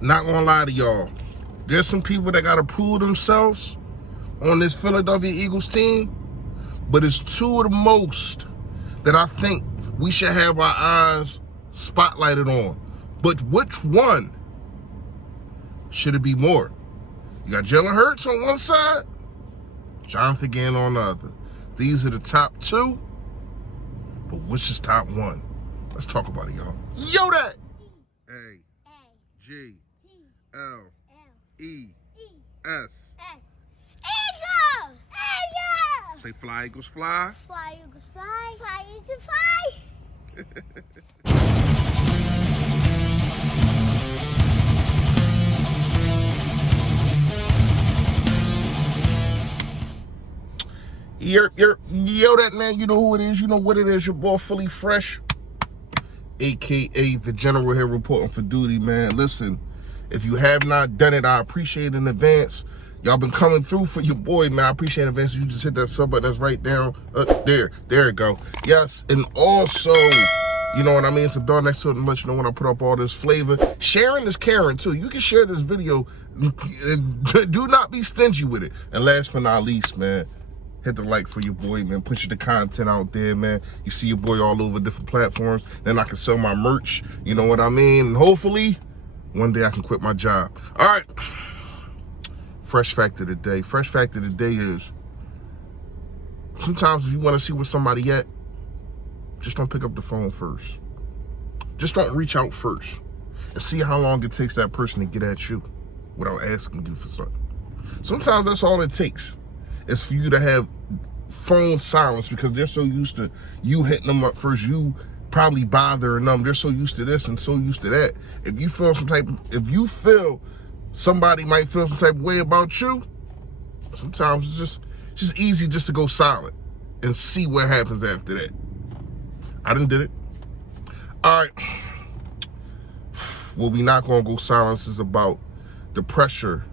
Not gonna lie to y'all. There's some people that gotta prove themselves on this Philadelphia Eagles team, but it's two of the most that I think we should have our eyes spotlighted on. But which one should it be more? You got Jalen Hurts on one side, Jonathan Gannon on the other. These are the top two, but which is top one? Let's talk about it, y'all. Yo, that! A, G, L, E, S. Eagles! Eagles! Say fly, Eagles, fly. Fly, Eagles, fly. Fly, Eagles, fly. Yo, that man, you know who it is, you know what it is, your boy Philly Fresh, aka the General here reporting for duty, man. Listen, if you have not done it, I appreciate it in advance. Y'all been coming through for your boy, man. I appreciate it in advance. You just hit that sub button that's right down there it go. Yes, and also, you know what I mean, some dog next to it and let you know when I put up all this flavor. Sharing is caring too. You can share this video. Do not be stingy with it. And last but not least, man, hit the like for your boy, man. Push the content out there, man. You see your boy all over different platforms. Then I can sell my merch. You know what I mean? And hopefully, one day I can quit my job. All right. Fresh fact of the day. Fresh fact of the day is, sometimes if you want to see where somebody at, just don't pick up the phone first. Just don't reach out first. And see how long it takes that person to get at you without asking you for something. Sometimes that's all it takes. It's for you to have phone silence because they're so used to you hitting them up first. You probably bothering them. They're so used to this and so used to that. If you feel somebody might feel some type of way about you, sometimes it's just easy just to go silent and see what happens after that. I done did it. All right. What we not gonna go silence is about the pressure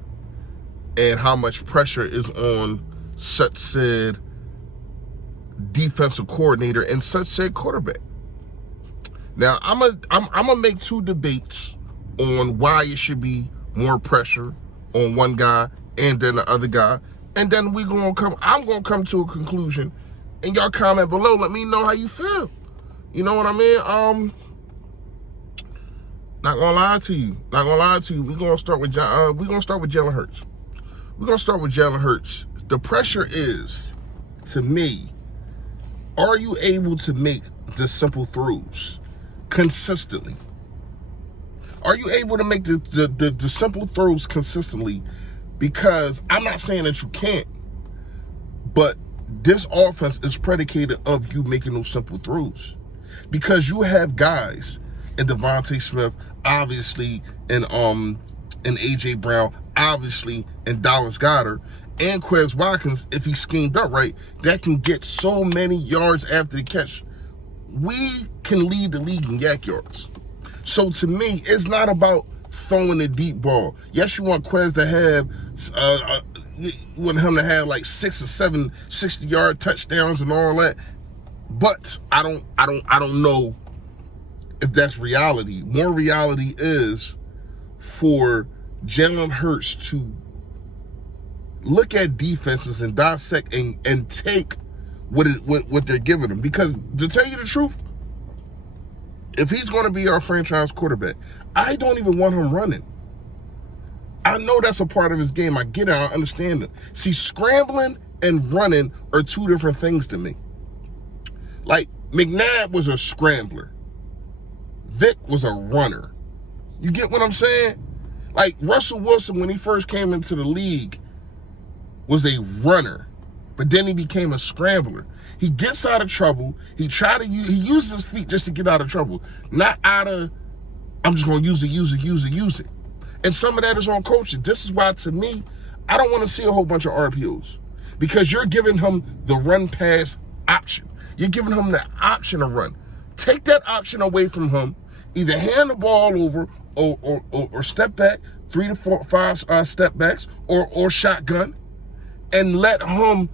and how much pressure is on such said defensive coordinator and such said quarterback. Now, I'm gonna make two debates on why it should be more pressure on one guy and then the other guy, and then I'm gonna come to a conclusion, and y'all comment below. Let me know how you feel. You know what I mean? Not gonna lie to you. We're gonna start with Jalen Hurts. We're gonna start with Jalen Hurts. The pressure is, to me, are you able to make the simple throws consistently? Are you able to make the simple throws consistently? Because I'm not saying that you can't, but this offense is predicated of you making those simple throws. Because you have guys in Devontae Smith, obviously, and A.J. Brown, obviously, and Dallas Goedert, and Quez Watkins, if he's schemed up right, that can get so many yards after the catch. We can lead the league in yak yards. So to me, it's not about throwing the deep ball. Yes, you want Quez to have, you want him to have like 6 or 7 60-yard touchdowns and all that. But I don't know if that's reality. More reality is for Jalen Hurts to look at defenses and dissect and take what they're giving him. Because to tell you the truth, if he's going to be our franchise quarterback, I don't even want him running. I know that's a part of his game. I get it. I understand it. See, scrambling and running are two different things to me. Like, McNabb was a scrambler. Vic was a runner. You get what I'm saying? Like, Russell Wilson, when he first came into the league, was a runner. But then he became a scrambler. He gets out of trouble. He uses his feet just to get out of trouble. Not out of, I'm just going to use it. And some of that is on coaching. This is why, to me, I don't want to see a whole bunch of RPOs. Because you're giving him the run-pass option. You're giving him the option to run. Take that option away from him. Either hand the ball over or step back, 3 to 4, 5 step backs, or shotgun, and let him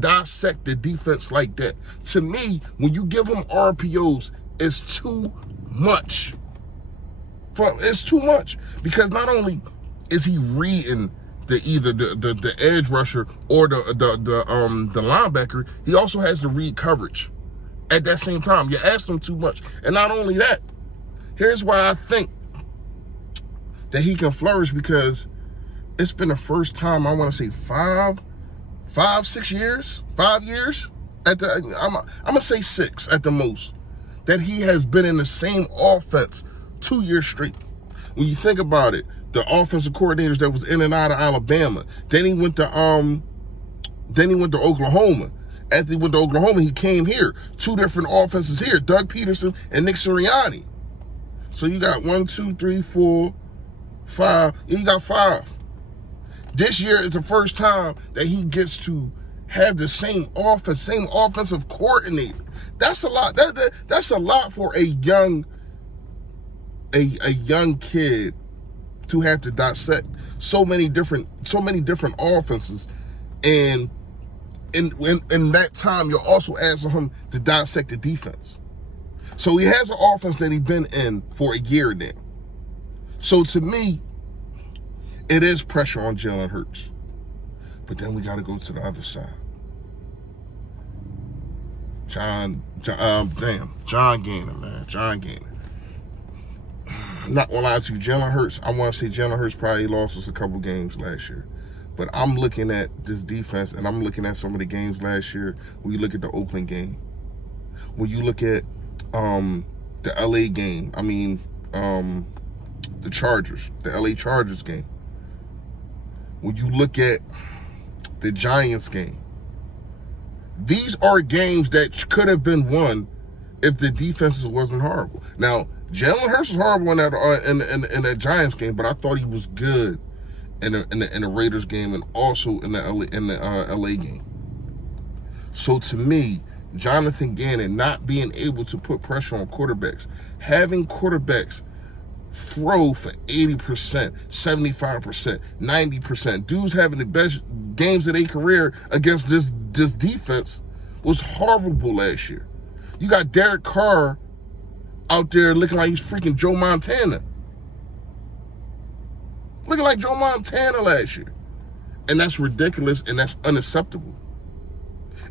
dissect the defense like that. To me, when you give him RPOs, it's too much. It's too much, because not only is he reading either the edge rusher or the linebacker, he also has to read coverage at that same time. You ask him too much. And not only that, here's why I think that he can flourish, because it's been the first time, I want to say 5 years at the, I'm gonna say 6 at the most, that he has been in the same offense 2 years straight. When you think about it, the offensive coordinators that was in and out of Alabama, then he went to Oklahoma. After he went to Oklahoma, he came here. 2 different offenses here, Doug Peterson and Nick Sirianni. So you got 1, 2, 3, 4, 5. You got 5. This year is the first time that he gets to have the same offensive coordinator. That's a lot. That's a lot for a young kid to have to dissect so many different offenses, and in that time, you're also asking him to dissect the defense. So he has an offense that he's been in for a year now. So to me, it is pressure on Jalen Hurts. But then we got to go to the other side. John Gannon, man. John Gannon. I'm not gonna lie to you, Jalen Hurts, I want to say Jalen Hurts probably lost us a couple games last year. But I'm looking at this defense, and I'm looking at some of the games last year. When you look at the Oakland game, when you look at the LA game, the LA Chargers game. When you look at the Giants game, these are games that could have been won if the defenses wasn't horrible. Now, Jalen Hurts was horrible in that Giants game, but I thought he was good in the Raiders game, and also in the LA game. So to me, Jonathan Gannon not being able to put pressure on quarterbacks, having quarterbacks throw for 80%, 75%, 90%, dudes having the best games of their career against this defense, was horrible last year. You got Derek Carr out there looking like he's freaking Joe Montana. Looking like Joe Montana last year. And that's ridiculous, and that's unacceptable.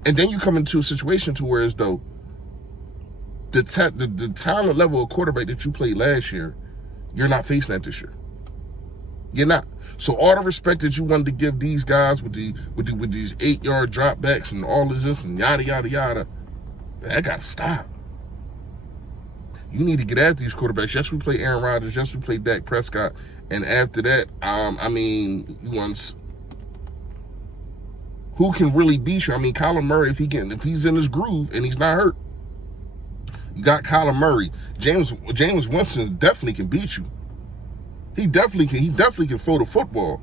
And then you come into a situation to where as though the talent level of quarterback that you played last year, you're not facing that this year. You're not. So all the respect that you wanted to give these guys with these 8-yard dropbacks and all of this and yada yada yada, that gotta stop. You need to get after these quarterbacks. Yes, we play Aaron Rodgers. Yes, we play Dak Prescott. And after that, who can really beat you? Kyler Murray, if he's in his groove and he's not hurt, you got Kyler Murray. James Winston definitely can beat you. He definitely can throw the football.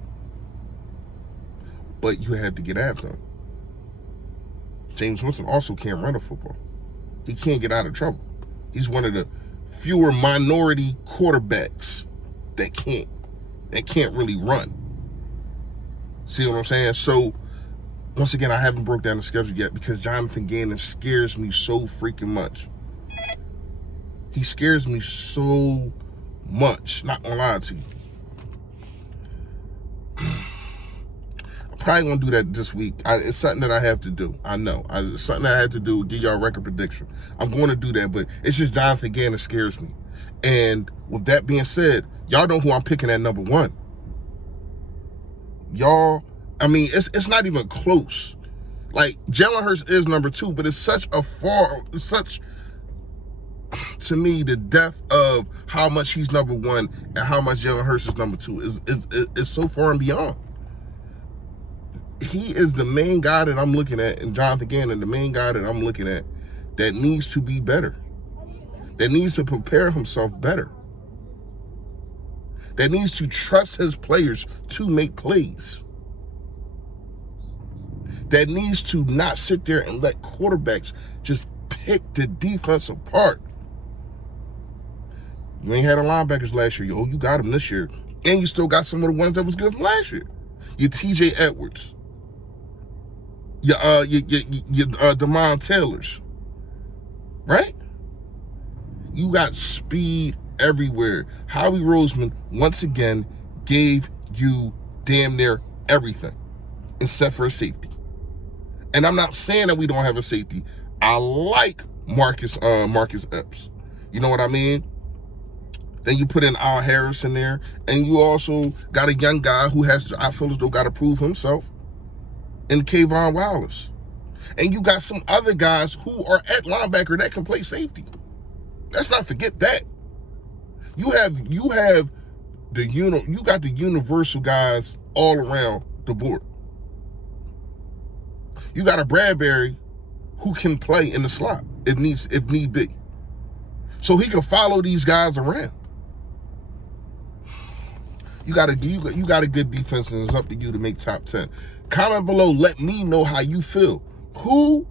But you have to get after him. James Winston also can't run the football. He can't get out of trouble. He's one of the fewer minority quarterbacks that can't really run. See what I'm saying? So, once again, I haven't broke down the schedule yet because Jonathan Gannon scares me so freaking much. He scares me so much. Not gonna lie to you. I'm probably gonna do that this week. It's something that I have to do. I know. It's something that I have to do. Give y'all a record prediction. I'm going to do that, but it's just Jonathan Gannon scares me. And with that being said, y'all know who I'm picking at number 1. Y'all, it's not even close. Like, Jalen Hurts is number 2, but it's such, to me, the depth of how much he's number 1 and how much Jalen Hurts is number 2 is so far and beyond. He is the main guy that I'm looking at, and Jonathan Gannon, the main guy that I'm looking at, that needs to be better, that needs to prepare himself better, that needs to trust his players to make plays, that needs to not sit there and let quarterbacks just pick the defense apart. You ain't had a linebackers last year. You got them this year. And you still got some of the ones that was good from last year. Your TJ Edwards. Your Damon Taylors. Right? You got speed everywhere. Howie Roseman, once again, gave you damn near everything, except for a safety. And I'm not saying that we don't have a safety. I like Marcus Epps. You know what I mean? Then you put in Al Harris in there, and you also got a young guy who has, I feel as though, got to prove himself, in Kayvon Wallace. And you got some other guys who are at linebacker that can play safety. Let's not forget that. You got the universal guys all around the board. You got a Bradbury who can play in the slot if need be. So he can follow these guys around. You got a good defense, and it's up to you to make top 10. Comment below, let me know how you feel. Who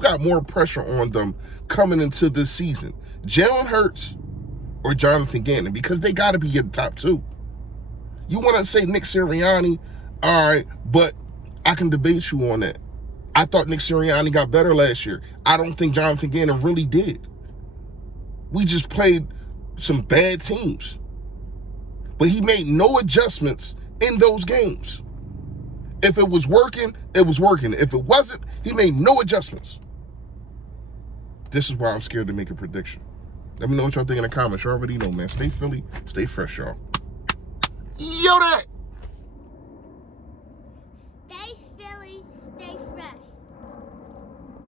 got more pressure on them coming into this season? Jalen Hurts or Jonathan Gannon? Because they got to be in the top 2. You want to say Nick Sirianni? All right, but I can debate you on that. I thought Nick Sirianni got better last year. I don't think Jonathan Gannon really did. We just played some bad teams. But he made no adjustments in those games. If it was working, it was working. If it wasn't, he made no adjustments. This is why I'm scared to make a prediction. Let me know what y'all think in the comments. You already know, man. Stay Philly, stay fresh, y'all. Yo, that.